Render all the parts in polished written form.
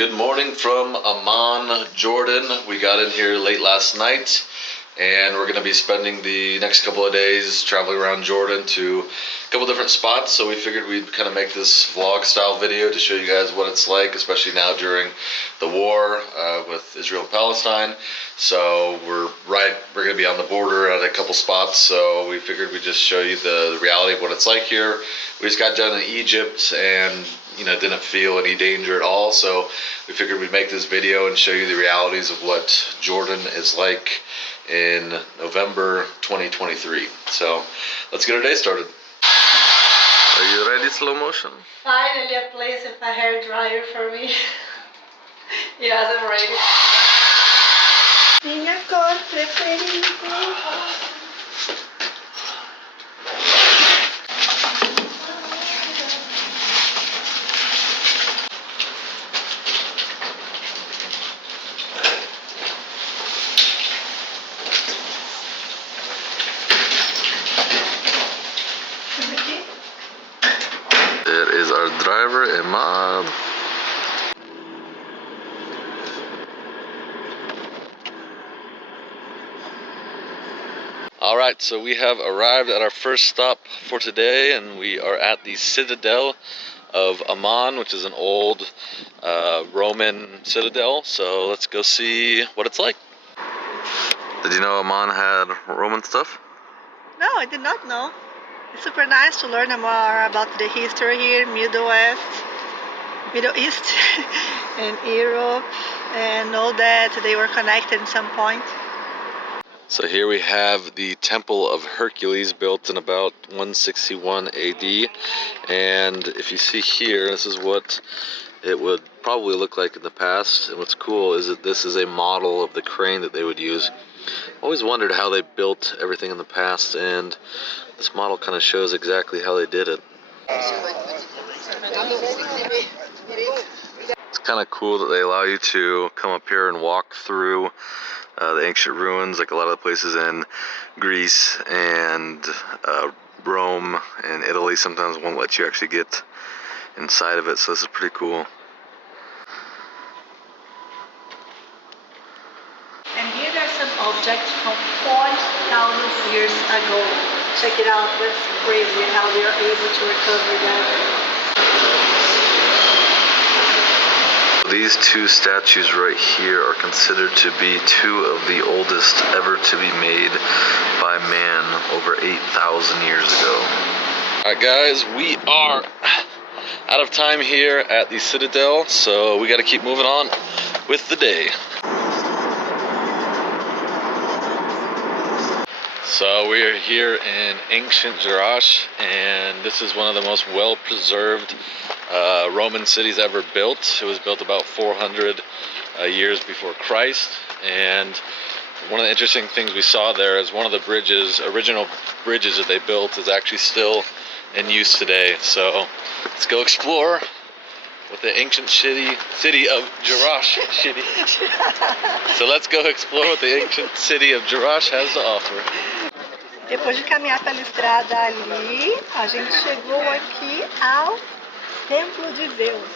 Good morning from Amman, Jordan. We got in here late last night, and we're going to be spending the next couple of days traveling around Jordan to a couple different spots. So we figured we'd kind of make this vlog style video to show you guys what it's like, especially now during the war with Israel and Palestine. So we're going to be on the border at a couple spots, so we figured we'd just show you the reality of what it's like here. We just got done in Egypt and didn't feel any danger at all, so we figured we'd make this video and show you the realities of what Jordan is like in November 2023. So let's get our day started. Are you ready, slow motion? Finally a place with a hair dryer for me. Yes, I'm ready. Minha cor preferida. There is our driver, Emad. Alright, so we have arrived at our first stop for today, and we are at the Citadel of Amman, which is an old Roman citadel. So let's go see what it's like. Did you know Amman had Roman stuff? No, I did not know. It's super nice to learn more about the history here, Middle East and Europe, and know that they were connected at some point. So here we have the Temple of Hercules, built in about 161 AD, and if you see here, this is what it would probably look like in the past. And what's cool is that this is a model of the crane that they would use. Always wondered how they built everything in the past, and this model kind of shows exactly how they did it. It's kind of cool that they allow you to come up here and walk through the ancient ruins, like a lot of the places in Greece and Rome and Italy sometimes won't let you actually get inside of it, so this is pretty cool. And here are some objects from 4,000 years ago. Check it out, that's crazy how they are able to recover that. These two statues right here are considered to be two of the oldest ever to be made by man over 8,000 years ago. Alright guys, we are out of time here at the Citadel, so we got to keep moving on with the day. So we are here in ancient Jerash, and this is one of the most well-preserved Roman cities ever built. It was built about 400 years before Christ, and one of the interesting things we saw there is one of the original bridges that they built is actually still in use today. So let's go explore what the ancient city of Jerash. So let's go explore what the ancient city of Jerash has to offer. Depois de caminhar pela estrada ali, a gente chegou aqui ao Templo de Zeus.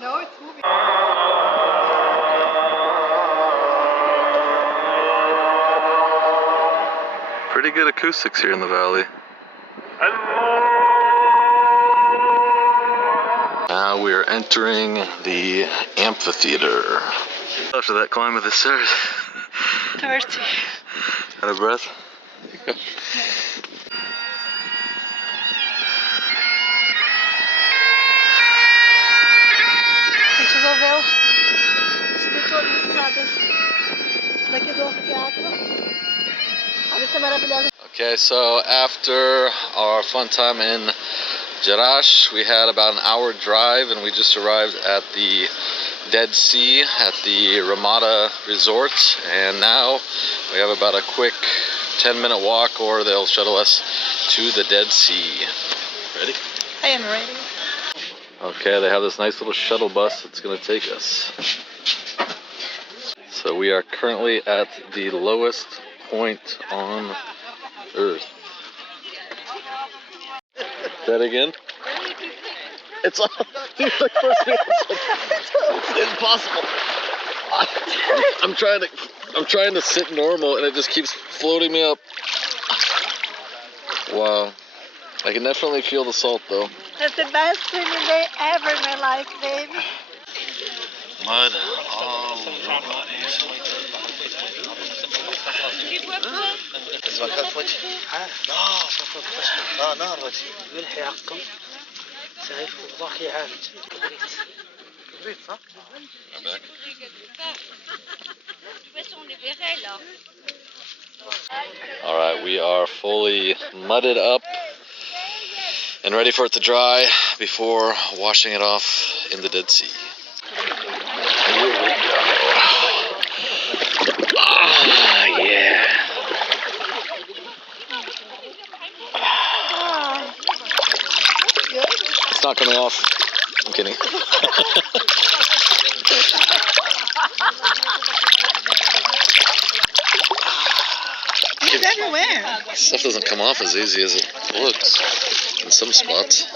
No, it's moving. Pretty good acoustics here in the valley. Now we are entering the amphitheater. After that climb of the stairs. Thirsty. Out of breath? A gente resolveu subir todas as escadas daqui do anfiteatro. A vista é maravilhosa. Okay, so after our fun time in Jerash, we had about an hour drive, and we just arrived at the Dead Sea at the Ramada Resort, and now we have about a quick 10-minute walk, or they'll shuttle us to the Dead Sea. Ready? I am ready. Okay, they have this nice little shuttle bus that's going to take us. So we are currently at the lowest point on Earth. That again? It's dude, like first it's impossible. I'm trying to sit normal and it just keeps floating me up. Wow. I can definitely feel the salt though. That's the best swimming day ever in my life, babe. Mud all over my bodies. Alright, we are fully mudded up and ready for it to dry before washing it off in the Dead Sea. Here we go. Ah, yeah. It's not coming off. I'm kidding. It's everywhere. Stuff doesn't come off as easy as it looks in some spots.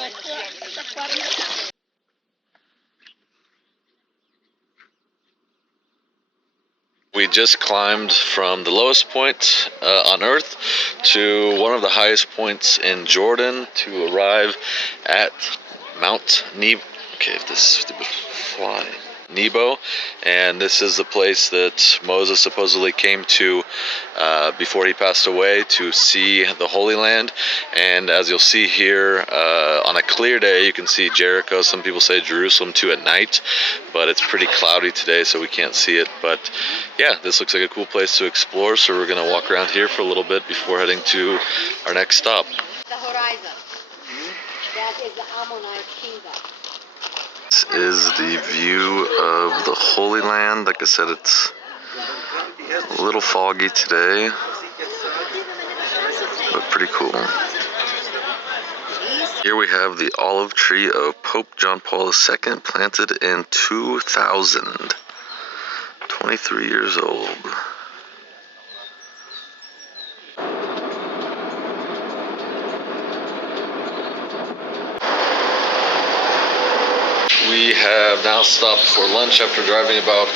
We just climbed from the lowest point on Earth to one of the highest points in Jordan to arrive at Mount Nebo. Okay, if this stupid fly. Nebo, and this is the place that Moses supposedly came to before he passed away to see the Holy Land. And as you'll see here, on a clear day you can see Jericho. Some people say Jerusalem too at night, but it's pretty cloudy today so we can't see it. But yeah, this looks like a cool place to explore, so we're gonna walk around here for a little bit before heading to our next stop. The horizon. That is the Ammonite kingdom. This is the view of the Holy Land. Like I said, it's a little foggy today, but pretty cool. Here we have the olive tree of Pope John Paul II, planted in 2000. 23 years old. We have now stopped for lunch after driving about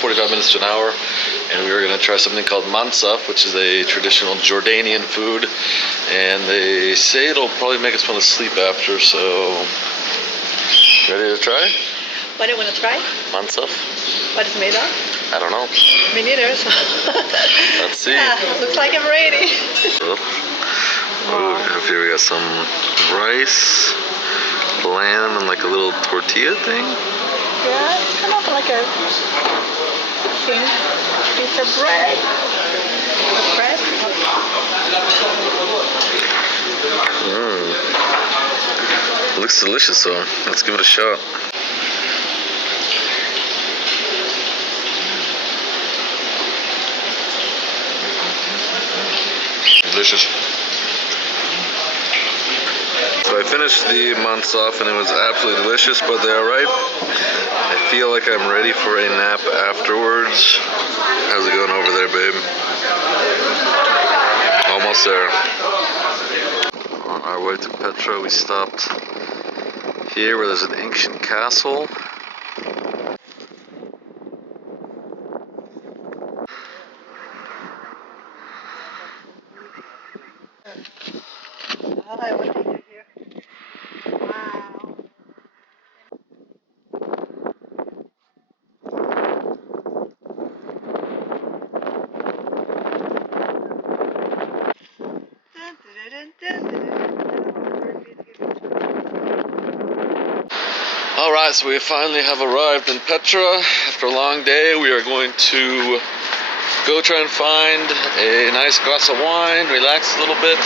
45 minutes to an hour, and we were going to try something called mansaf, which is a traditional Jordanian food, and they say it'll probably make us want to sleep after, so ready to try? What do you want to try? Mansaf? What it's made of? I don't know. Me neither. So. Let's see. Yeah, looks like I'm ready. Oh, here we got some rice, lamb, and like a little tortilla thing. Yeah, it's kind of like a thin piece of bread. Bread. Looks delicious though. Let's give it a shot. Delicious. So I finished the mansaf and it was absolutely delicious, but they're alright. I feel like I'm ready for a nap afterwards. How's it going over there, babe? Almost there. On our way to Petra, we stopped here where there's an ancient castle. Oh, I want to eat it here. Wow. Alright, so we finally have arrived in Petra. After a long day, we are going to go try and find a nice glass of wine, relax a little bit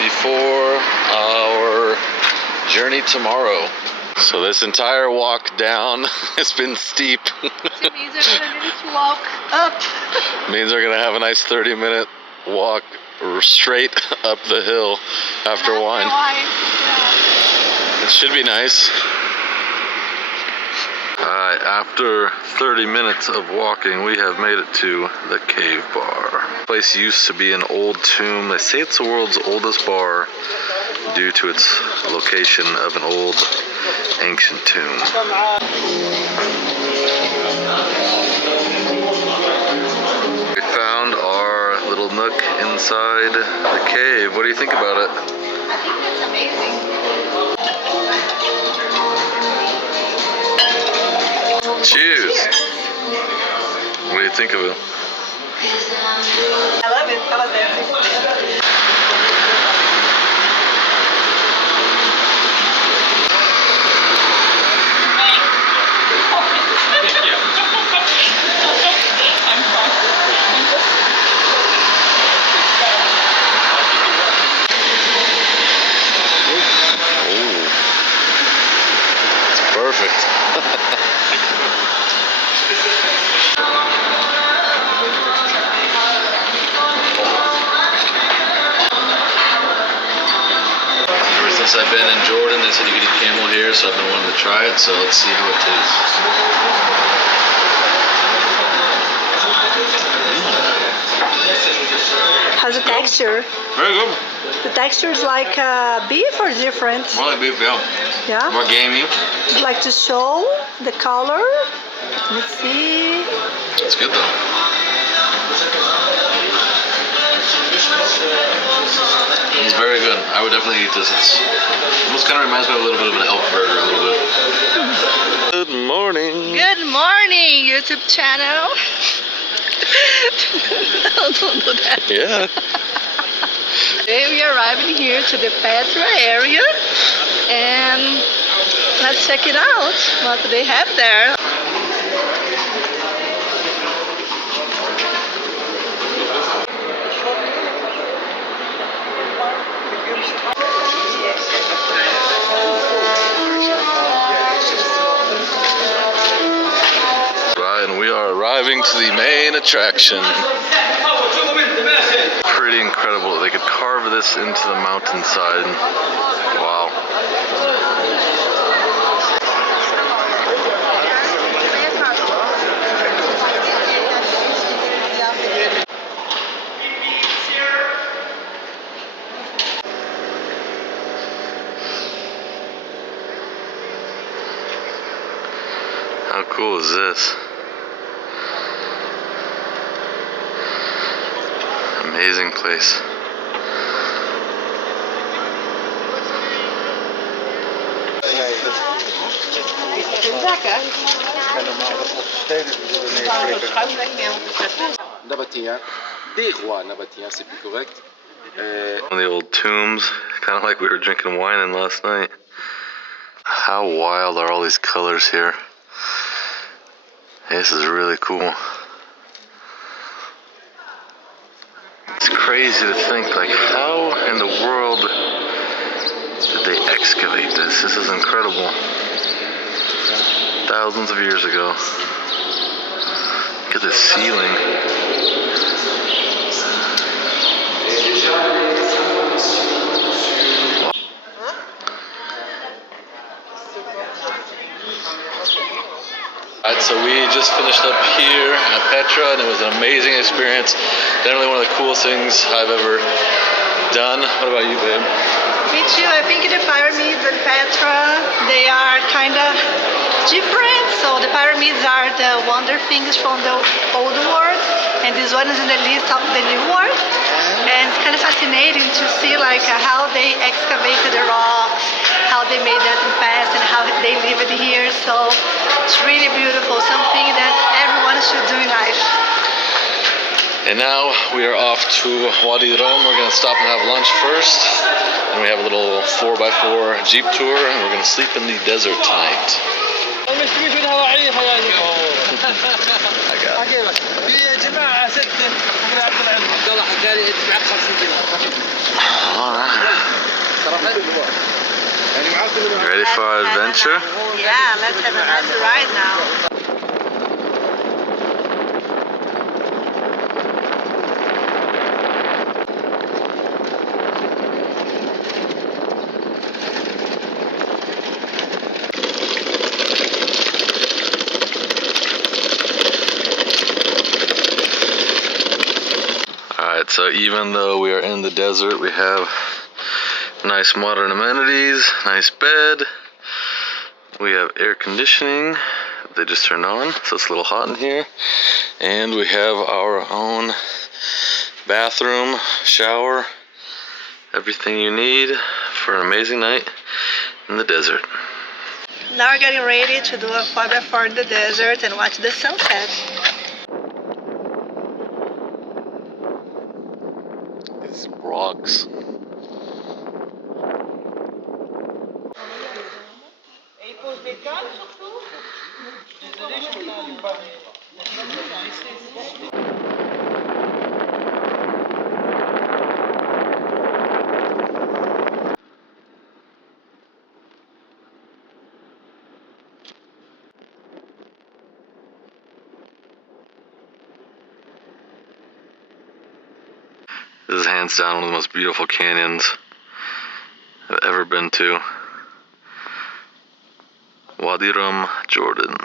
before our journey tomorrow. So this entire walk down has been steep. It means we're gonna need to walk up. Means we're gonna have a nice 30-minute walk straight up the hill after wine. Yeah. It should be nice. Alright, after 30 minutes of walking, we have made it to the Cave Bar. This place used to be an old tomb. They say it's the world's oldest bar due to its location of an old ancient tomb. We found our little nook inside the cave. What do you think about it? I think that's amazing. Cheers! What do you think of it? I love it. I was dancing. Perfect. Ever since I've been in Jordan, they said you could eat camel here, so I've been wanting to try it, so let's see how it tastes. How's the texture? Very good. The texture is like beef or different? More like beef, yeah. Yeah? More gamey. Would you like to show the color? Let's see. It's good though. It's very good. I would definitely eat this. It's almost kind of reminds me of a little bit of an elk burger, a little bit. Good morning. Good morning, YouTube channel. Don't do that. Yeah. Today we are arriving here to the Petra area, and let's check it out. What do they have there? Right, and we are arriving to the main attraction. Pretty incredible. They could carve this into the mountainside. Wow. How cool is this? Amazing place. Nabatéen, des rois nabatéens, c'est plus correct. One of the old tombs, kind of like we were drinking wine in last night. How wild are all these colors here? This is really cool. It's crazy to think, like, how in the world did they excavate this? This is incredible. Thousands of years ago. Look at the ceiling. Alright, so we just finished up here at Petra, and it was an amazing experience. Definitely one of the coolest things I've ever done. What about you, babe? Me too. I think the pyramids in Petra, they are kind of different. So the pyramids are the wonder things from the old world, and this one is in the list of the new world. And it's kind of fascinating to see like how they excavated the rocks, how they made that in the past, and how they lived here. So it's really beautiful, something that everyone should do in life. And now we are off to Wadi Rum. We're going to stop and have lunch first. And we have a little 4x4 Jeep tour, and we're going to sleep in the desert tonight. Ready for our adventure? Yeah, let's have a nice ride now. So even though we are in the desert, we have nice modern amenities, nice bed. We have air conditioning. They just turned on, so it's a little hot in here. And we have our own bathroom, shower, everything you need for an amazing night in the desert. Now we're getting ready to do a 4x4 in the desert and watch the sunset. These rocks. This is hands down one of the most beautiful canyons I've ever been to. Wadi Rum, Jordan.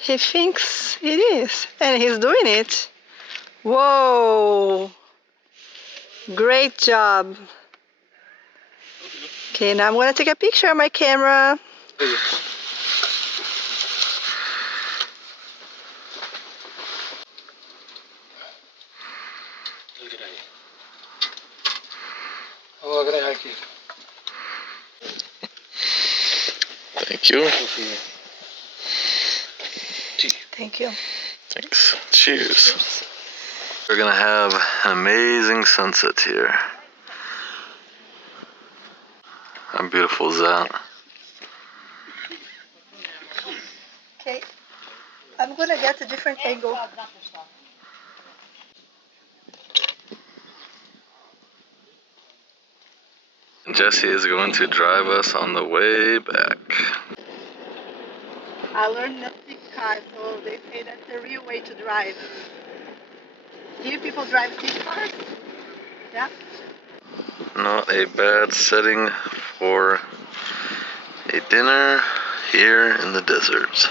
He thinks it is, and he's doing it. Whoa! Great job. Okay, now I'm gonna take a picture on my camera. Thank you. Thank you. Thanks. Cheers. We're gonna have an amazing sunset here. How beautiful is that? Okay, I'm gonna get a different angle. Jesse is going to drive us on the way back. I learned not to pick cars, so they say that's the real way to drive. Here people drive big cars. Yeah. Not a bad setting for a dinner here in the desert.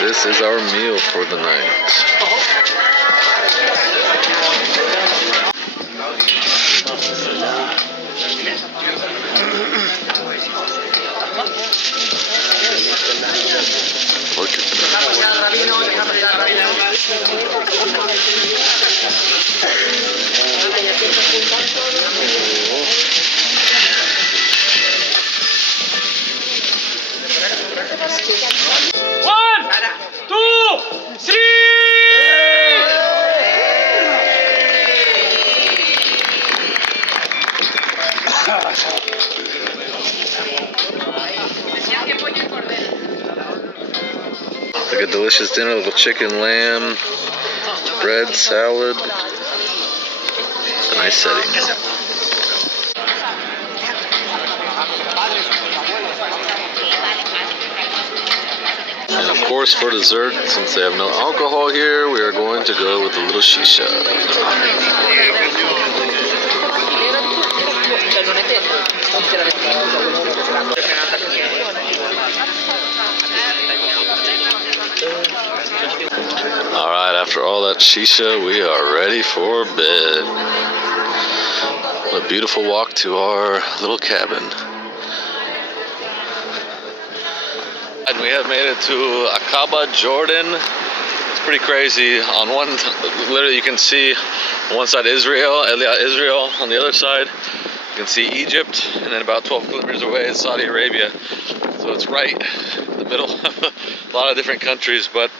This is our meal for the night. Look at like a delicious dinner, little chicken, lamb, bread, salad. It's a nice setting. And of course for dessert, since they have no alcohol here, we are going to go with a little shisha. Alright, after all that shisha, we are ready for bed. What a beautiful walk to our little cabin. And we have made it to Aqaba, Jordan. It's pretty crazy. On one, literally you can see on one side Israel, Israel. On the other side, you can see Egypt, and then about 12 kilometers away is Saudi Arabia. So it's right in the middle of a lot of different countries, but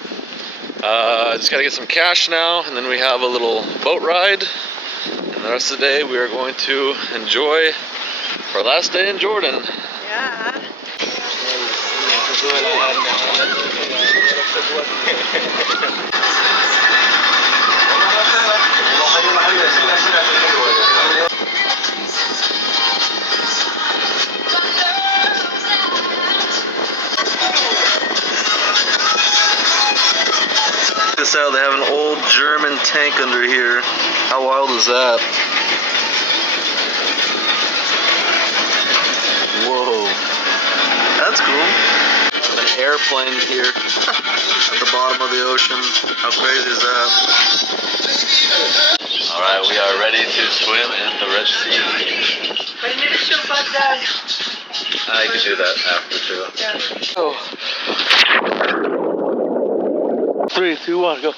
just gotta get some cash now, and then we have a little boat ride, and the rest of the day we are going to enjoy our last day in Jordan. Yeah. This out, they have an old German tank under here. How wild is that? Whoa. That's cool. An airplane here at the bottom of the ocean. How crazy is that? All right, we are ready to swim in the Red Sea. I need to show about that. I can do that after too. Yeah. Oh. 3, 2, 1, go.